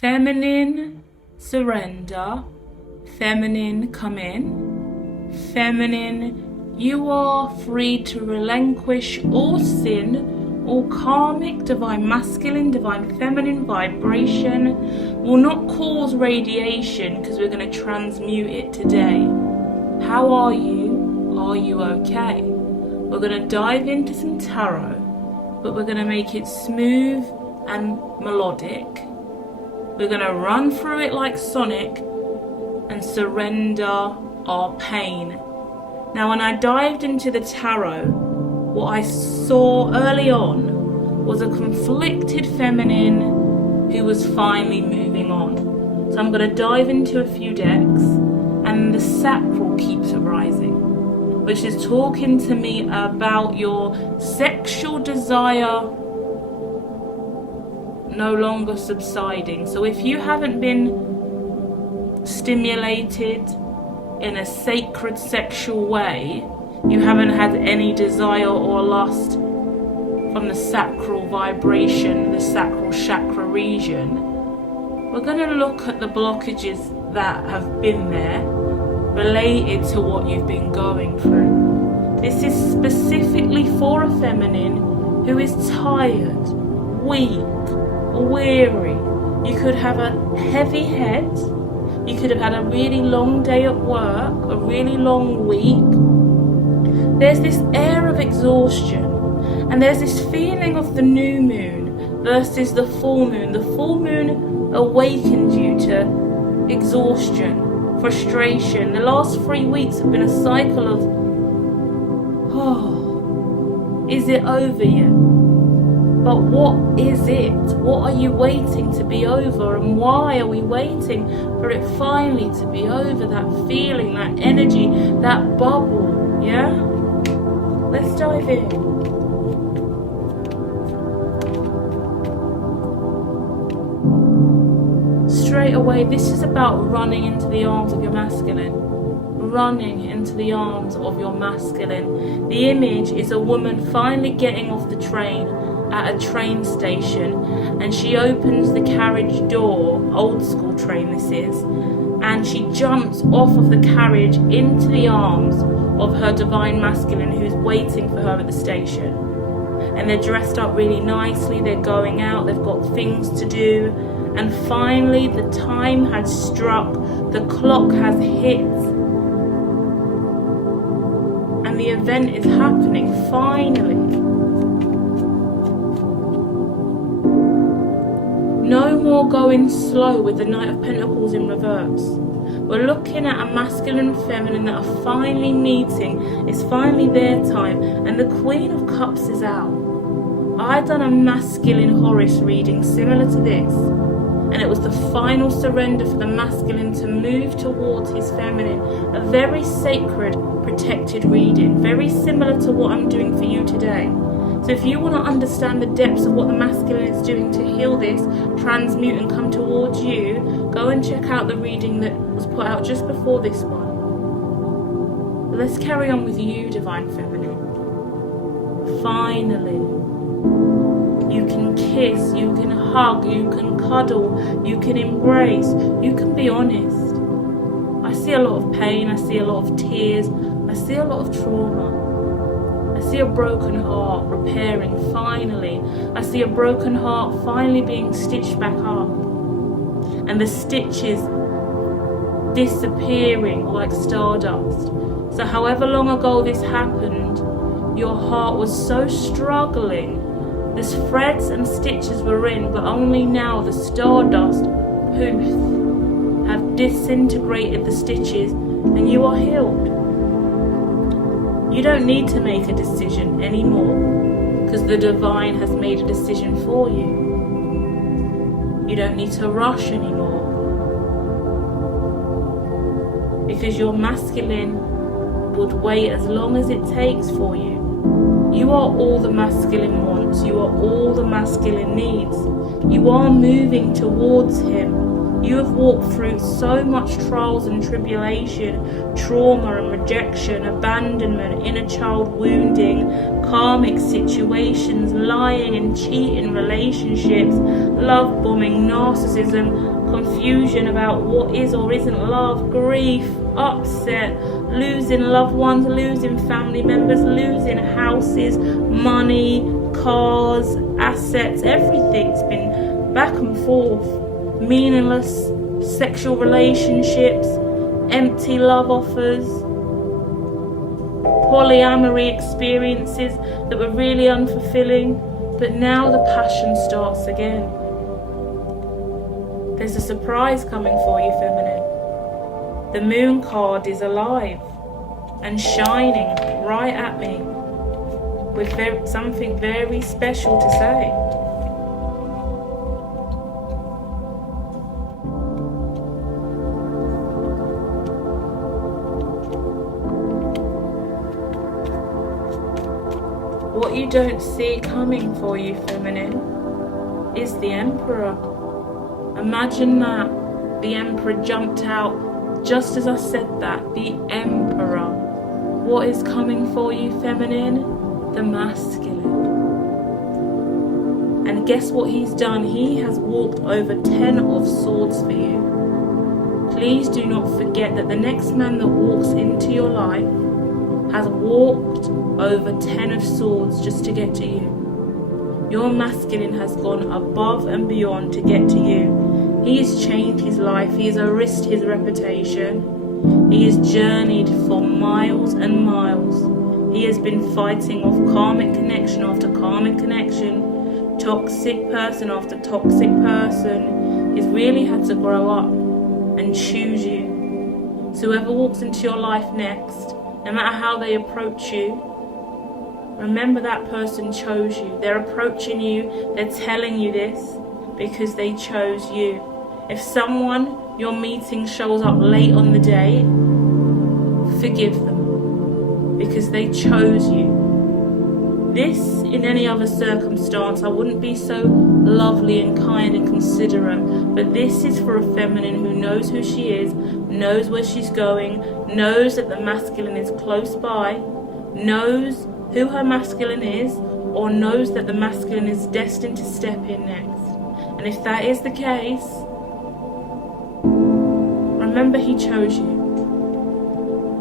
Feminine, surrender. Feminine, come in. Feminine, you are free to relinquish all sin, all karmic, divine masculine, divine feminine vibration will not cause radiation because we're going to transmute it today. How are you? Are you okay? We're going to dive into some tarot, but we're going to make it smooth and melodic. We're going to run through it like Sonic and surrender our pain. Now, when I dived into the tarot, what I saw early on was a conflicted feminine who was finally moving on. So I'm going to dive into a few decks, and the sacral keeps arising, which is talking to me about your sexual desire no longer subsiding. So if you haven't been stimulated in a sacred sexual way, you haven't had any desire or lust from the sacral vibration, the sacral chakra region, we're going to look at the blockages that have been there related to what you've been going through. This is specifically for a feminine who is tired, weak, weary. You could have a heavy head. You could have had a really long day at work, a really long week. There's this air of exhaustion, and there's this feeling of the new moon versus the full moon. The full moon awakened you to exhaustion, frustration. The last 3 weeks have been a cycle of, is it over yet? But what is it? What are you waiting to be over? And why are we waiting for it finally to be over? That feeling, that energy, that bubble, yeah? Let's dive in. Straight away, this is about running into the arms of your masculine. Running into the arms of your masculine. The image is a woman finally getting off the train at a train station, and she opens the carriage door, old school train this is, and she jumps off of the carriage into the arms of her divine masculine who's waiting for her at the station. And they're dressed up really nicely, they're going out, they've got things to do, and finally the time has struck, the clock has hit, and the event is happening finally. No more going slow with the Knight of Pentacles in reverse. We're looking at a masculine and feminine that are finally meeting. It's finally their time, and the Queen of Cups is out. I done a masculine Horus reading similar to this, and it was the final surrender for the masculine to move towards his feminine. A very sacred, protected reading, very similar to what I'm doing for you today. So if you want to understand the depths of what the masculine is doing to heal this, transmute and come towards you, go and check out the reading that was put out just before this one. But let's carry on with you, Divine Feminine. Finally, you can kiss, you can hug, you can cuddle, you can embrace, you can be honest. I see a lot of pain, I see a lot of tears, I see a lot of trauma. I see a broken heart repairing finally. I see a broken heart finally being stitched back up. And the stitches disappearing like stardust. So however long ago this happened, your heart was so struggling. The threads and stitches were in, but only now the stardust poof have disintegrated the stitches and you are healed. You don't need to make a decision anymore because the divine has made a decision for you. You don't need to rush anymore because your masculine would wait as long as it takes for you. You are all the masculine wants. You are all the masculine needs. You are moving towards him You have walked through so much trials and tribulation, trauma and rejection, abandonment, inner child wounding, karmic situations, lying and cheating relationships, love bombing, narcissism, confusion about what is or isn't love, grief, upset, losing loved ones, losing family members, losing houses, money, cars, assets, everything's been back and forth. Meaningless sexual relationships, empty love offers, polyamory experiences that were really unfulfilling, but now the passion starts again. There's a surprise coming for you, feminine. The moon card is alive and shining right at me with something very special to say. What you don't see coming for you, feminine, is the Emperor. Imagine that. The Emperor jumped out just as I said that. The Emperor. What is coming for you, feminine? The masculine. And guess what he's done? He has walked over 10 of swords for you. Please do not forget that the next man that walks into your life has walked over 10 of swords just to get to you. Your masculine has gone above and beyond to get to you. He has changed his life. He has risked his reputation. He has journeyed for miles and miles. He has been fighting off karmic connection after karmic connection, toxic person after toxic person. He's really had to grow up and choose you. So whoever walks into your life next, no matter how they approach you, remember that person chose you. They're approaching you, they're telling you this because they chose you. If someone you're meeting shows up late on the day, forgive them because they chose you. This, in any other circumstance, I wouldn't be so lovely and kind and considerate, but this is for a feminine who knows who she is, knows where she's going, knows that the masculine is close by, knows who her masculine is, or knows that the masculine is destined to step in next. And if that is the case, remember he chose you.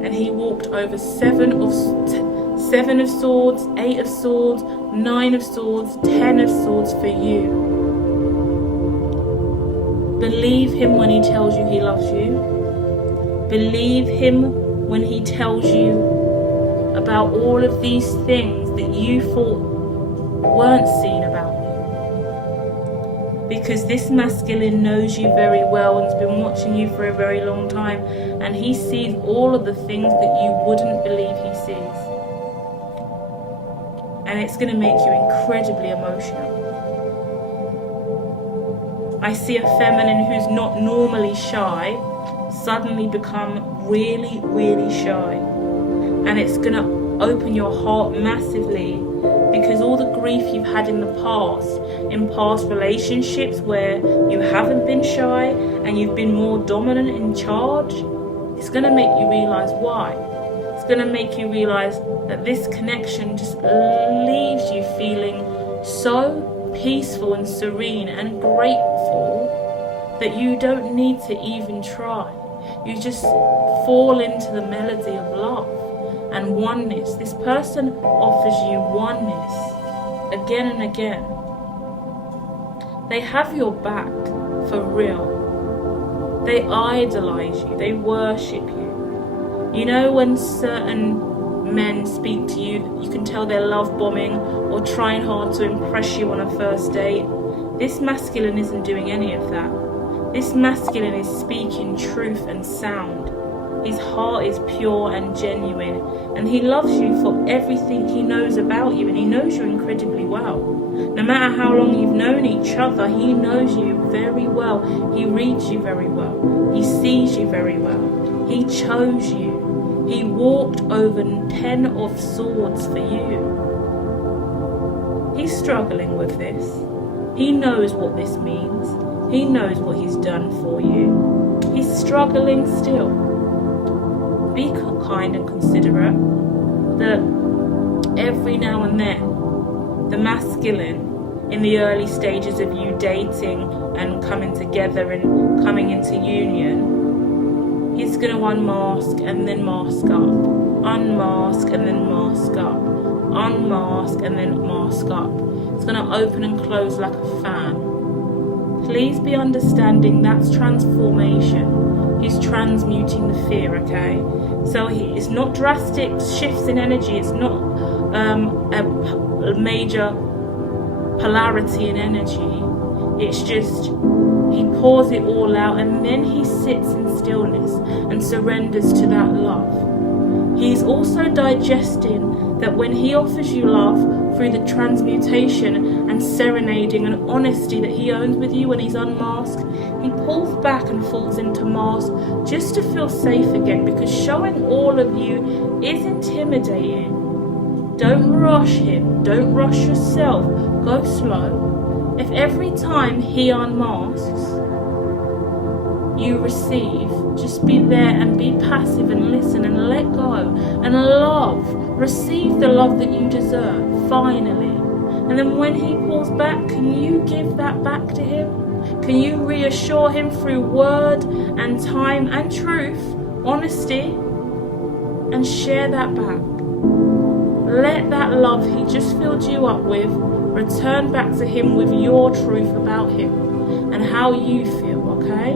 And he walked over 7 of swords, 8 of swords, 9 of swords, 10 of swords for you. Believe him when he tells you he loves you. Believe him when he tells you about all of these things that you thought weren't seen about you. Because this masculine knows you very well and has been watching you for a very long time, and he sees all of the things that you wouldn't believe he sees. And it's going to make you incredibly emotional. I see a feminine who's not normally shy suddenly become really, really shy. And it's going to open your heart massively, because all the grief you've had in the past, in past relationships where you haven't been shy and you've been more dominant in charge, it's going to make you realize why. It's going to make you realize that this connection just leaves you feeling so peaceful and serene and grateful that you don't need to even try. You just fall into the melody of love and oneness. This person offers you oneness again and again. They have your back for real. They idolize you. They worship you. You know, when certain men speak to you, you can tell they're love bombing or trying hard to impress you on a first date. This masculine isn't doing any of that. This masculine is speaking truth and sound. His heart is pure and genuine, and he loves you for everything he knows about you, and he knows you incredibly well. No matter how long you've known each other, he knows you very well. He reads you very well. He sees you very well. He chose you. He walked over 10 of swords for you. He's struggling with this. He knows what this means. He knows what he's done for you. He's struggling still. Be kind and considerate. That every now and then, the masculine, in the early stages of you dating and coming together and coming into union, he's going to unmask and then mask up. Unmask and then mask up. Unmask and then mask up. It's going to open and close like a fan. Please be understanding that's transformation. He's transmuting the fear, okay? So it's not drastic shifts in energy. It's not a major polarity in energy. It's just he pours it all out, and then he sits in stillness and surrenders to that love. He's also digesting that when he offers you love through the transmutation and serenading and honesty that he owns with you when he's unmasked, he pulls back and falls into mask just to feel safe again, because showing all of you is intimidating. Don't rush him. Don't rush yourself. Go slow. If every time he unmasks, you receive, just be there and be passive and listen and let go and love. Receive the love that you deserve, finally. And then when he pulls back, can you give that back to him? Can you reassure him through word and time and truth, honesty, and share that back? Let that love he just filled you up with return back to him with your truth about him and how you feel, okay?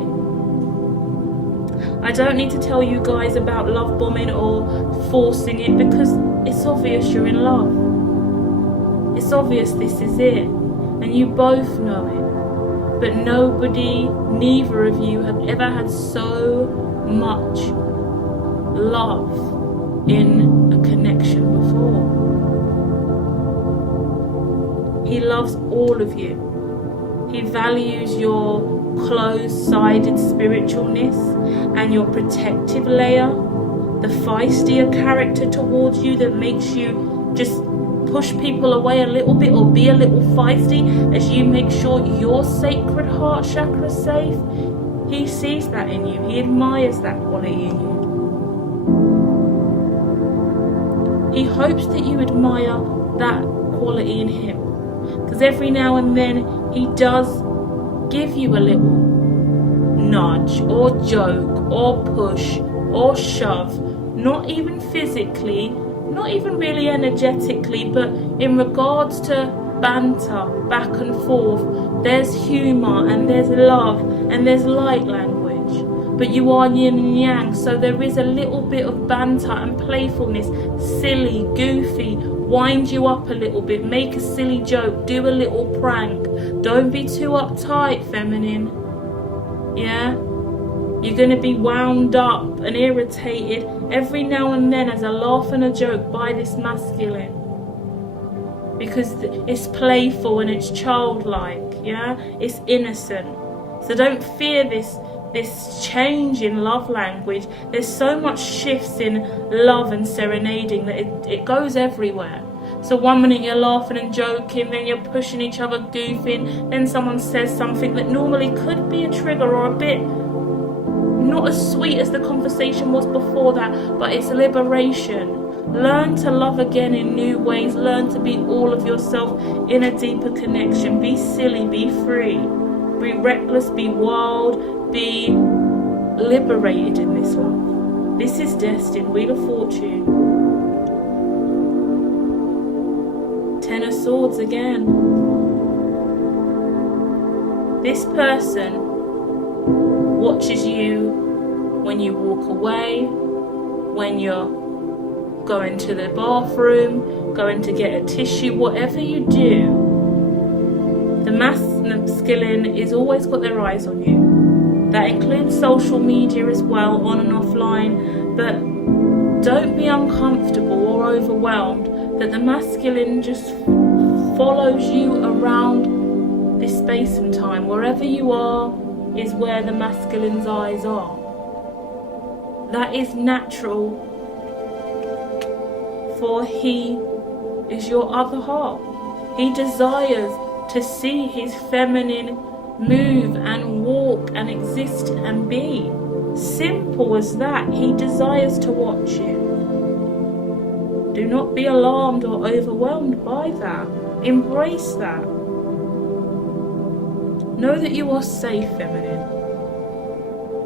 I don't need to tell you guys about love bombing or forcing it, because it's obvious you're in love. It's obvious this is it, and you both know it. But nobody, neither of you have ever had so much love in a connection before. He loves all of you. He values your closed-sided spiritualness and your protective layer, the feistier character towards you that makes you just push people away a little bit or be a little feisty as you make sure your sacred heart chakra is safe. He sees that in you. He admires that quality in you. He hopes that you admire that quality in him, because every now and then he does give you a little nudge or joke or push or shove, not even physically, not even really energetically, but in regards to banter back and forth. There's humour and there's love and there's light language, but you are yin and yang, so there is a little bit of banter and playfulness, silly, goofy, wind you up a little bit, make a silly joke, do a little prank. Don't be too uptight, feminine. Yeah? You're going to be wound up and irritated every now and then as a laugh and a joke by this masculine, because it's playful and it's childlike. Yeah? It's innocent. So don't fear this change in love language. There's so much shifts in love and serenading that it goes everywhere. So one minute you're laughing and joking, then you're pushing each other, goofing, then someone says something that normally could be a trigger or a bit not as sweet as the conversation was before that, but it's liberation. Learn to love again in new ways. Learn to be all of yourself in a deeper connection. Be silly, be free, be reckless, be wild, be liberated in this love. This is destined. Wheel of Fortune. Ten of Swords again. This person watches you when you walk away, when you're going to the bathroom, going to get a tissue, whatever you do. The masculine is always got their eyes on you. That includes social media as well, on and offline, but don't be uncomfortable or overwhelmed that the masculine just follows you around this space and time. Wherever you are is where the masculine's eyes are. That is natural, for he is your other half. He desires to see his feminine move and walk and exist and be. Simple as that. He desires to watch you. Do not be alarmed or overwhelmed by that. Embrace that. Know that you are safe, feminine.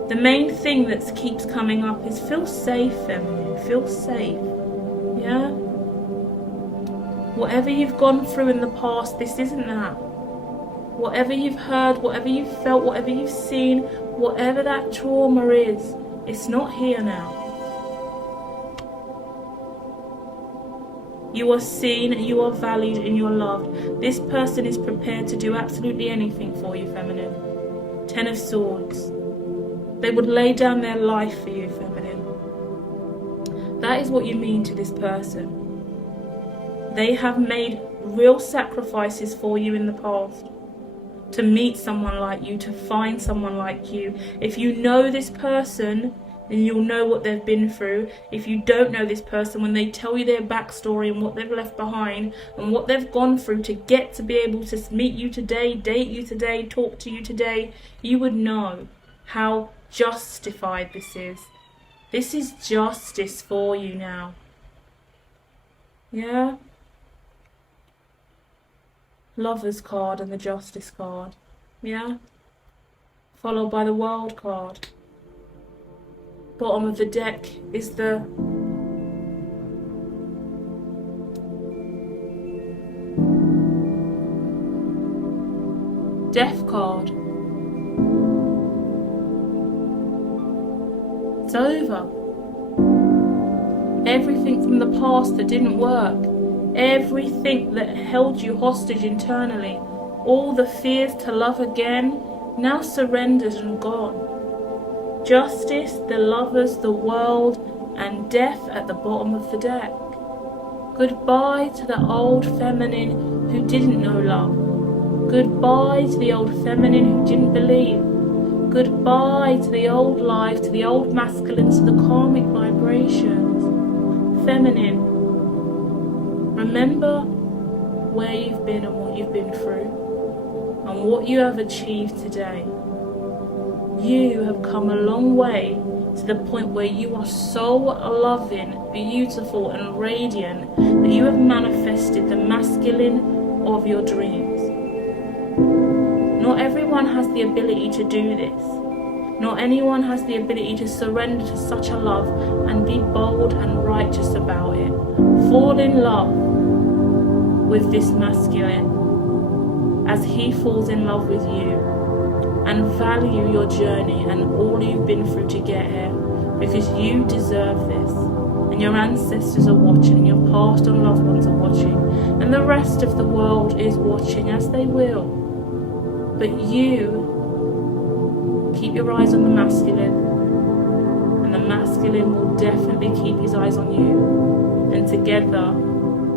The main thing that keeps coming up is feel safe, feminine. Feel safe. Yeah? Whatever you've gone through in the past, this isn't that. Whatever you've heard, whatever you've felt, whatever you've seen, whatever that trauma is, it's not here now. You are seen, you are valued, and you are loved. This person is prepared to do absolutely anything for you, feminine. 10 of Swords. They would lay down their life for you, feminine. That is what you mean to this person. They have made real sacrifices for you in the past. To meet someone like you, to find someone like you. If you know this person, then you'll know what they've been through. If you don't know this person, when they tell you their backstory and what they've left behind and what they've gone through to get to be able to meet you today, date you today, talk to you today, you would know how justified this is. This is justice for you now. Yeah? Lovers card and the Justice card. Yeah? Followed by the World card. Bottom of the deck is the Death card. It's over. Everything from the past that didn't work, everything that held you hostage internally, all the fears to love again, now surrendered and gone. Justice, the Lovers, the World, and Death at the bottom of the deck. Goodbye to the old feminine who didn't know love. Goodbye to the old feminine who didn't believe. Goodbye to the old life, to the old masculine, to the karmic vibrations. Feminine, remember where you've been and what you've been through and what you have achieved today. You have come a long way to the point where you are so loving, beautiful and radiant that you have manifested the masculine of your dreams. Not everyone has the ability to do this. Not anyone has the ability to surrender to such a love and be bold and righteous about it. Fall in love with this masculine as he falls in love with you, and value your journey and all you've been through to get here, because you deserve this, and your ancestors are watching, and your past and loved ones are watching, and the rest of the world is watching, as they will. But you keep your eyes on the masculine, and the masculine will definitely keep his eyes on you, and together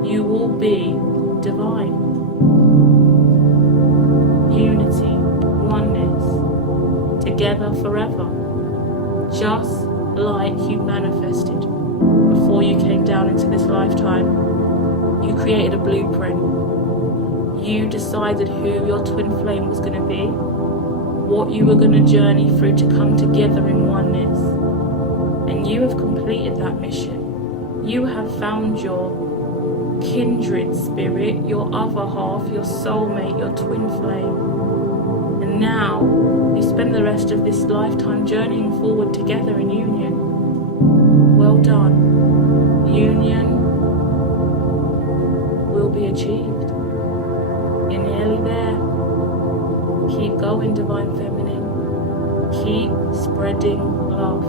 you will be divine. Unity, oneness, together forever, just like you manifested before you came down into this lifetime. You created a blueprint. You decided who your twin flame was going to be, what you were going to journey through to come together in oneness, and you have completed that mission. You have found your kindred spirit, your other half, your soulmate, your twin flame. And now you spend the rest of this lifetime journeying forward together in union. Well done. Union will be achieved. You're nearly there. Keep going, Divine Feminine. Keep spreading love.